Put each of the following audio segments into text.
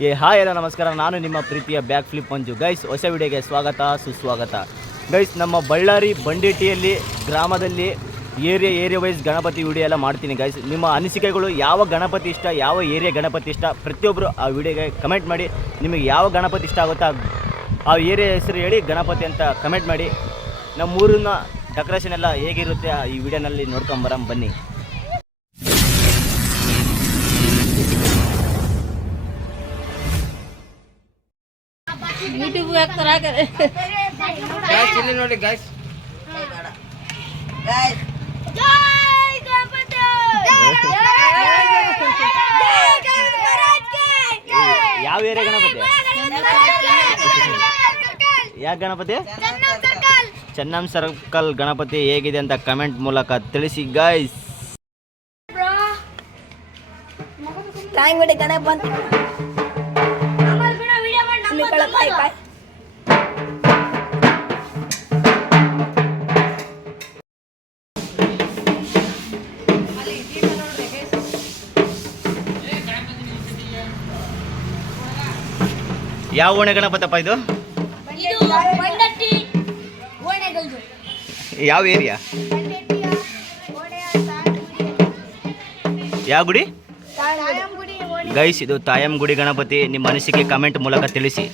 ಏ, ಹಾಯ್ ಎಲ್ಲ, ನಮಸ್ಕಾರ. ನಾನು ನಿಮ್ಮ ಪ್ರೀತಿಯ ಬ್ಯಾಕ್ ಫ್ಲಿಪ್ ಮಂಜು. ಗೈಸ್ ಹೊಸ ವಿಡಿಯೋಗೆ ಸ್ವಾಗತ, ಸುಸ್ವಾಗತ. ಗೈಸ್ ನಮ್ಮ ಬಳ್ಳಾರಿ ಬಂಡೇಟಿಯಲ್ಲಿ, ಗ್ರಾಮದಲ್ಲಿ area area wise Ganapati video ಎಲ್ಲ ಮಾಡ್ತೀನಿ ಗೈಸ್ ನಿಮ್ಮ ಅನಿಸಿಕೆಗಳು ಯಾವ ಗಣಪತಿ ಇಷ್ಟ, ಯಾವ ಏರಿಯಾ ಗಣಪತಿ ಇಷ್ಟ ಪ್ರತಿಯೊಬ್ಬರು ಆ ವಿಡಿಯೋಗೆ ಕಮೆಂಟ್ ಮಾಡಿ. ನಿಮಗೆ ಯಾವ ಗಣಪತಿ ಇಷ್ಟ ಆಗುತ್ತಾ, ಆ- ಏರಿಯಾ ಹೆಸರು ಹೇಳಿ ಗಣಪತಿ ಅಂತ ಕಮೆಂಟ್ ಮಾಡಿ. ನಮ್ಮ ಊರಿನ ಡೆಕೋರೇಷನ್ ಎಲ್ಲ ಹೇಗಿರುತ್ತೆ ಈ ವಿಡಿಯೋನಲ್ಲಿ ನೋಡ್ಕೊಂಬರಂ ಬನ್ನಿ. ಯೂಟ್ಯೂಬ್ ಹಾಕ್ತಾರೆ ಹಾಕರೆ ಗಾಯ್ಸ್ ಇಲ್ಲಿ ನೋಡಿ ಗಾಯ್ಸ್ ಯಾವ ಏರಿಯಾ ಗಣಪತಿ? ಯಾಕೆ ಗಣಪತಿ? ಚೆನ್ನಂ ಸರ್ಕಲ್! ಗಣಪತಿ ಹೇಗಿದೆ ಅಂತ ಕಮೆಂಟ್ ಮೂಲಕ ತಿಳಿಸಿ ಗೈಸ್ ಕಾಯಿ ಕಾಯಿ ಯಾವ ಓಣೆ ಗಣಪತಪ್ಪ ಇದು? ಯಾವ ಏರಿಯಾ? ಯಾವ ಗುಡಿ? ಗೈಸ್ ಇದು ತಾಯಂ ಗುಡಿ ಗಣಪತಿ. ನಿಮ್ಮ ಅನಿಸಿಕೆ ಕಮೆಂಟ್ ಮೂಲಕ ತಿಳಿಸಿ.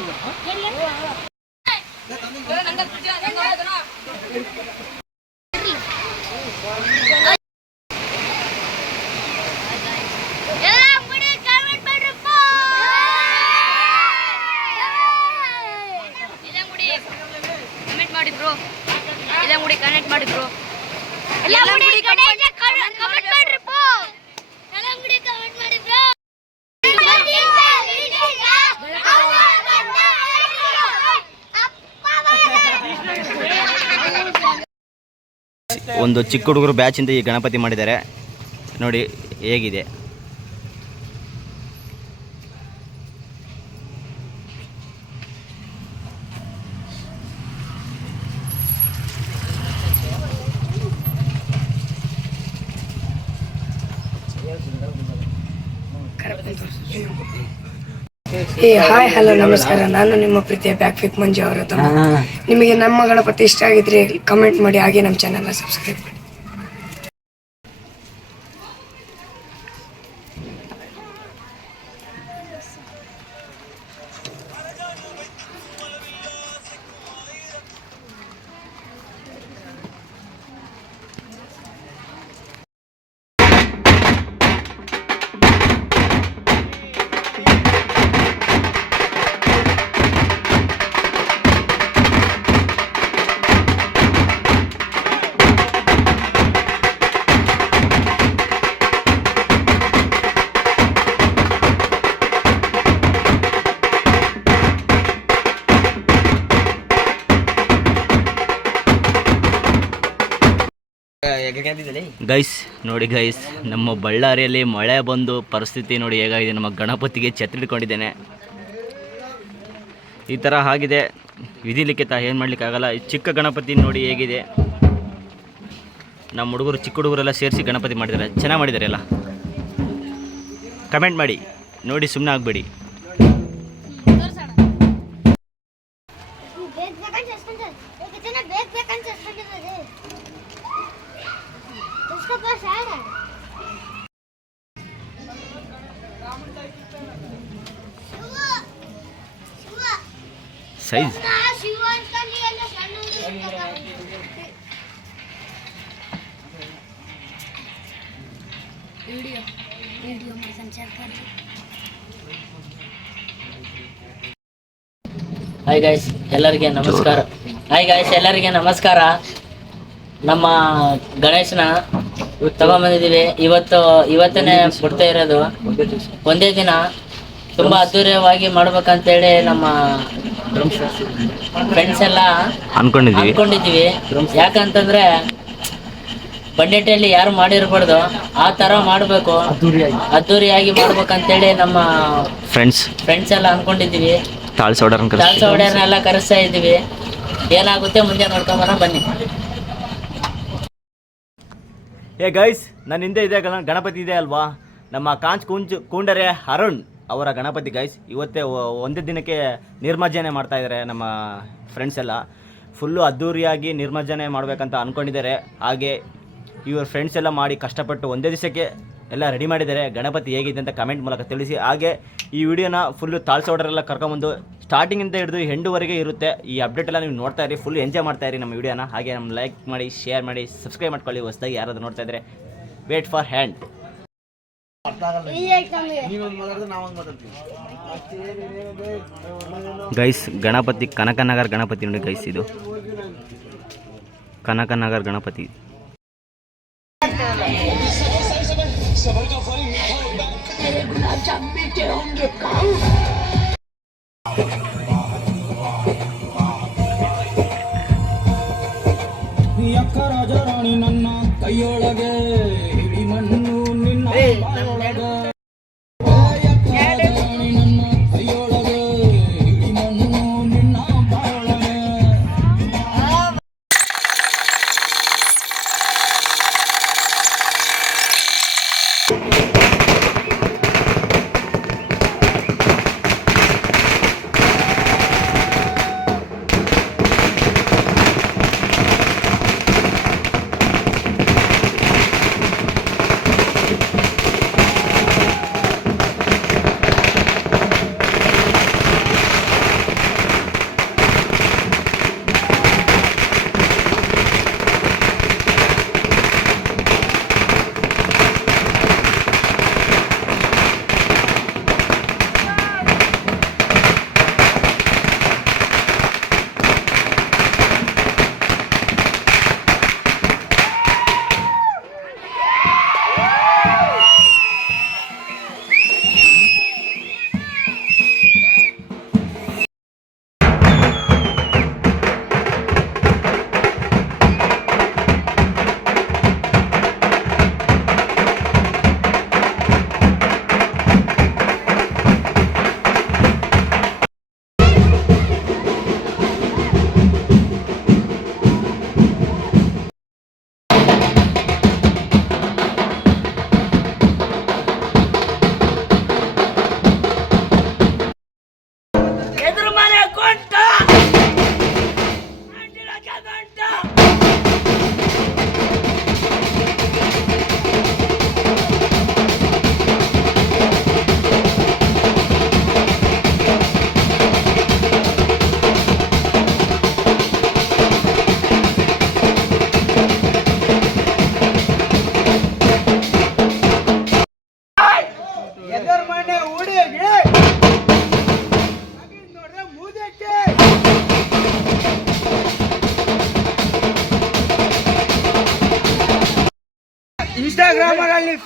ಬ್ರೋ ಎಲ್ಲ ಎಲ್ಲ ಮುಡಿ ಕಮೆಂಟ್ ಮಾಡಿ ಬ್ರೋ ಒಂದು ಚಿಕ್ಕ ಹುಡುಗರು ಬ್ಯಾಚಿಂದ ಈ ಗಣಪತಿ ಮಾಡಿದ್ದಾರೆ. ನೋಡಿ ಹೇಗಿದೆ. ಏ ಹಾಯ್ ಹಲೋ ನಮಸ್ಕಾರ. ನಾನು ನಿಮ್ಮ ಪ್ರೀತಿಯ ಬ್ಯಾಕ್ ಫಿಕ್ ಮಂಜು ಅವರ ತಮ್ಮ ನಿಮಗೆ ನಮ್ಮ ಗಣಪತಿ ಇಷ್ಟ ಆಗಿದ್ರೆ ಕಮೆಂಟ್ ಮಾಡಿ ಹಾಗೆ ನಮ್ಮ ಚಾನೆಲ್ನ ಸಬ್ಸ್ಕ್ರೈಬ್ ಮಾಡಿ. ಗೈಸ್, ನೋಡಿ ಗೈಸ್, ನಮ್ಮ ಬಳ್ಳಾರಿಯಲ್ಲಿ ಮಳೆ ಬಂದು ಪರಿಸ್ಥಿತಿ ನೋಡಿ ಹೇಗಾಗಿದೆ. ನಮ್ಮ ಗಣಪತಿಗೆ ಛತ್ರಿ ಇಟ್ಕೊಂಡಿದ್ದೇನೆ. ಈ ಥರ ಆಗಿದೆ. ವಿಧಿಲಿಕ್ಕಿತ ಏನು ಮಾಡಲಿಕ್ಕಾಗಲ್ಲ ಈ ಚಿಕ್ಕ ಗಣಪತಿ ನೋಡಿ ಹೇಗಿದೆ. ನಮ್ಮ ಹುಡುಗರು, ಚಿಕ್ಕ ಹುಡುಗರೆಲ್ಲ ಸೇರಿಸಿ ಗಣಪತಿ ಮಾಡಿದ್ದಾರೆ. ಚೆನ್ನಾಗಿ ಮಾಡಿದ್ದಾರೆ ಎಲ್ಲ. ಕಮೆಂಟ್ ಮಾಡಿ. ನೋಡಿ ಸುಮ್ಮನೆ ಆಗಬೇಡಿ. ಸೈಜ್. ಹಾಯ್ ಗಾಯ್ಸ್ ಎಲ್ಲರಿಗೆ ನಮಸ್ಕಾರ. ಹಾಯ್ ಗಾಯ್ಸ್ ಎಲ್ಲರಿಗೆ ನಮಸ್ಕಾರ. ನಮ್ಮ ಗಣೇಶನ ತಗೊಂಬಂದಿದ್ದೀವಿ. ಇವತ್ತು ಇವತ್ತನೇ ಬಿಡ್ತಾ ಇರೋದು. ಒಂದೇ ದಿನ. ತುಂಬಾ ಅದ್ದೂರಿಯವಾಗಿ ಮಾಡ್ಬೇಕಂತೇಳಿ ನಮ್ಮ ಫ್ರೆಂಡ್ಸ್ ಎಲ್ಲ ಅನ್ಕೊಂಡಿದ್ದೀವಿ ಅನ್ಕೊಂಡಿದ್ದೀವಿ ಯಾಕಂತಂದ್ರೆ ಬಂಡೆಟಲ್ಲಿ ಯಾರು ಮಾಡಿರ್ಬಾರ್ದು ಆ ತರ ಮಾಡ್ಬೇಕು. ಅದ್ದೂರಿಯಾಗಿ. ಮಾಡ್ಬೇಕಂತೇಳಿ ನಮ್ಮ ಫ್ರೆಂಡ್ಸ್ ಫ್ರೆಂಡ್ಸ್ ಎಲ್ಲ ಅನ್ಕೊಂಡಿದ್ದೀವಿ ತಾಳ್ಸ ಆರ್ಡರ್ ದಾಲ್ಸ ಹೊಡೆಯರ್ನೆಲ್ಲ ಕರೆಸ್ತಾ ಇದ್ದೀವಿ ಏನಾಗುತ್ತೆ ಮುಂದೆ ನೋಡ್ಕೊಂಬರ ಬನ್ನಿ. ಏ ಗೈಸ್ ನನ್ನ ಹಿಂದೆ ಇದೆ ಗಣ- ಗಣಪತಿ ಇದೆ ಅಲ್ವಾ? ನಮ್ಮ ಕಾಂಚ್ ಕುಂಜ್ ಕುಂಡರೆ ಅರುಣ್. ಅವರ ಗಣಪತಿ ಗೈಸ್ ಇವತ್ತೇ ಒಂದೇ ದಿನಕ್ಕೆ ನಿರ್ಮಜ್ಜನೆ ಮಾಡ್ತಾಯಿದ್ದಾರೆ ನಮ್ಮ ಫ್ರೆಂಡ್ಸ್ ಎಲ್ಲ. ಫುಲ್ಲು ಅದ್ಧೂರಿಯಾಗಿ ನಿರ್ಮಜ್ಜನೆ ಮಾಡಬೇಕಂತ ಅಂದ್ಕೊಂಡಿದ್ದಾರೆ ಹಾಗೆ ಇವ್ರ ಫ್ರೆಂಡ್ಸ್ ಎಲ್ಲ ಮಾಡಿ ಕಷ್ಟಪಟ್ಟು ಒಂದೇ ದಿವಸಕ್ಕೆ ಎಲ್ಲ ರೆಡಿ ಮಾಡಿದ್ದಾರೆ. ಗಣಪತಿ ಹೇಗಿದೆ ಅಂತ ಕಮೆಂಟ್ ಮೂಲಕ ತಿಳಿಸಿ. ಹಾಗೆ ಈ ವಿಡಿಯೋನ ಫುಲ್ಲು ತಾಳ್ಸೋಡ್ರೆಲ್ಲ ಕರ್ಕೊಂಬಂದು ಸ್ಟಾರ್ಟಿಂಗಿಂದ ಹಿಡಿದು ಎಂಡುವರೆಗೆ ಇರುತ್ತೆ. ಈ ಅಪ್ಡೇಟ್ ಎಲ್ಲ ನೀವು ನೋಡ್ತಾ ಇರಿ ಫುಲ್ ಎಂಜಾಯ್ ಮಾಡ್ತಾ ಇರಿ ನಮ್ಮ ವಿಡಿಯೋನ. ಹಾಗೆ ನಮ್ಮ ಲೈಕ್ ಮಾಡಿ ಶೇರ್ ಮಾಡಿ ಸಬ್ಸ್ಕ್ರೈಬ್ ಮಾಡ್ಕೊಳ್ಳಿ. ಹೊಸದಾಗಿ ಯಾರಾದರೂ ನೋಡ್ತಾ ಇದ್ರೆ wait for hand guys Ganapati Kanakanagar Ganapati ನೋಡಿ ಗೈಸ್ ಇದು. ಕನಕನಗರ್ ಗಣಪತಿ. ಅಕ್ಕ ರಾಜಾರಾಣಿ ನನ್ನ ಕೈಯೊಳಗೆ ಇನ್ಸ್ಟಾಗ್ರಾಮಲ್ಲಿ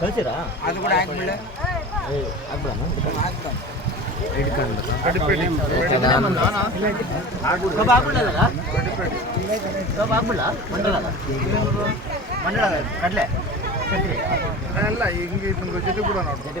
ಕಳ್ಸಿರಾ ಅದು ಕೂಡ ಹಾಕ್ಬಿಡ ಹಾಕ್ಬಿಡ ಮಂಡಳ ಕಡಲೆ ಅಲ್ಲ ಹಿಂಗೆ ಜೊತೆ ಕೂಡ. ನೋಡಿ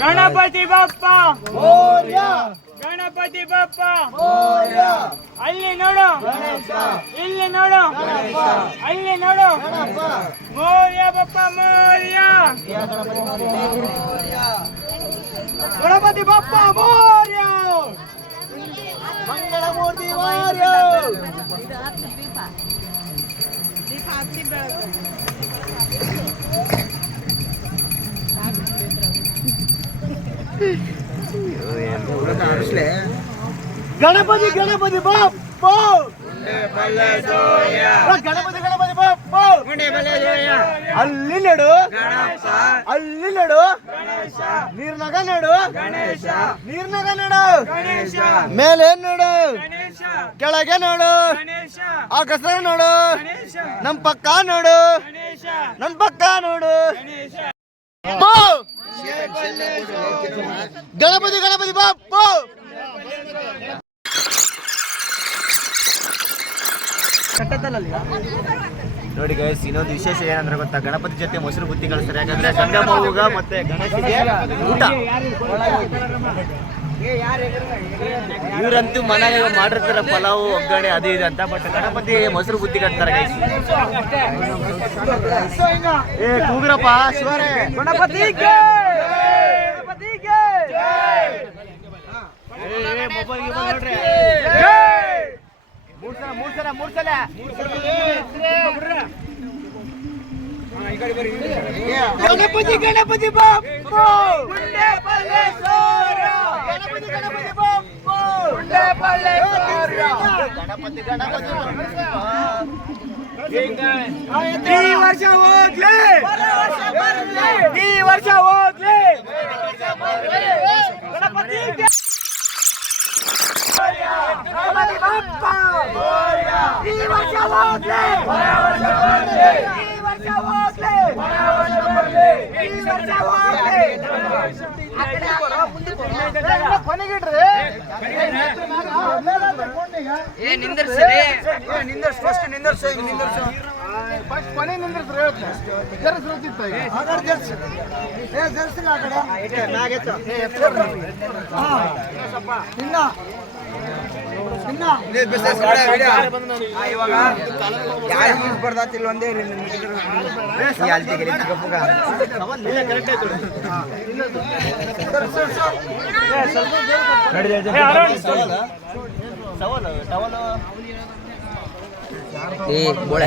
ಗಣಪತಿ ಬಪ್ಪ ಗಣಪತಿ ಬಪ್ಪ ಅಲ್ಲಿ ನೋಡು ಇಲ್ಲಿ ನೋಡು ಅಲ್ಲಿ ನೋಡು ಮೌರ್ಯ ಬಪ್ಪ ಮೌರ್ಯ ಗಣಪತಿ ಬಪ್ಪ ಮೌರ್ಯ ಮಂಗಳಮೂರ್ತಿ ವಾರ್ಯ ಗಣಪತಿ ಗಣಪತಿ ಬಾಪ್ ಗಣಪತಿ ಗಣಪತಿ ಬಾಪ್ ಅಲ್ಲಿ ನಡು. ಅಲ್ಲಿ ನಡು. ನೀರ್ನಾಗ ನಡು. ನೀರ್ನಾಗ ನಡು. ಮೇಲೆ ನೋಡು. ಕೆಳಗೆ ನೋಡು. ಆಕಾಶ ನೋಡು. ನಮ್ ಪಕ್ಕ ನೋಡು. ನನ್ ಪಕ್ಕ ನೋಡು! ಗಣಪತಿ ಗಣಪತಿ ಬಾಪ್ಪು ನೋಡಿ ಗೈಸ್ ಇನ್ನೊಂದು ವಿಶೇಷ ಏನಂದ್ರೆ ಗೊತ್ತಾ? ಗಣಪತಿ ಜೊತೆ ಮೊಸರು ಬುತ್ತಿ ಕಳಿಸ್ತಾರೆ. ಯಾಕಂದ್ರೆ ಸಂಗಮವ್ಗ ಮತ್ತೆ ಗಣೇಶಿಗೆ ಊಟ. ಇವರಂತೂ ಮನೆಗೆ ಮಾಡಿರ್ತಾರ ಪಲಾವು ಒಗ್ಗರಣೆ ಅದು ಇದು ಅಂತ. ಬಟ್ ಗಣಪತಿ ಮೊಸರು ಬುತ್ತಿ ಕಟ್ತಾರೆ ಗೈಸ್ ಏ ಕೂಗ್ರಪ್ಪ ಶಿವರೇ. ಗಣಪತಿ ಮೊಬೈಲ್ ನೋಡ್ರಿ. ಗಣಪತಿ ಗಣಪತಿ ಗಣಪತಿ ಗಣಪತಿ ಈ ವರ್ಷ ಹೋಗ್ಲಿ! ಈ ವರ್ಷ ಹೋಗ್ಲಿ ಗಣಪತಿ ಗಣಪತಿ ಬಾಪ್ಪ ಈ ವರ್ಷ ಹೋಗ್ಲಿ ಈ ವರ್ಷ ಹೋಗ್ಲಿ ಈ ವರ್ಷ ಹೋಗ್ಲಿ ಕೊನೆಗಿಡ್ರಿ. ಏ ನಿಂದಿರ್ಸಿ ನಿಂದರ್ಸ್. ಫಸ್ಟ್ ನಿಂದರ್ಸು ಈಗ ನಿಂದರ್ಸು ಫಸ್ಟ್ ಕೊನೆ ನಿಂದರ್ಸ್ರು ಹೇಳ್ತೀನಿ. ಜರ್ಸ್ ಹೋಗ್ತಿತ್ತು ಈಗ ಆಧಾರ ಜರ್ಸ್. ಏ ಜರ್ಸ್ ಆ ಕಡೆ. ಏ ಇನ್ನ ಈ ಬೋಳೆ.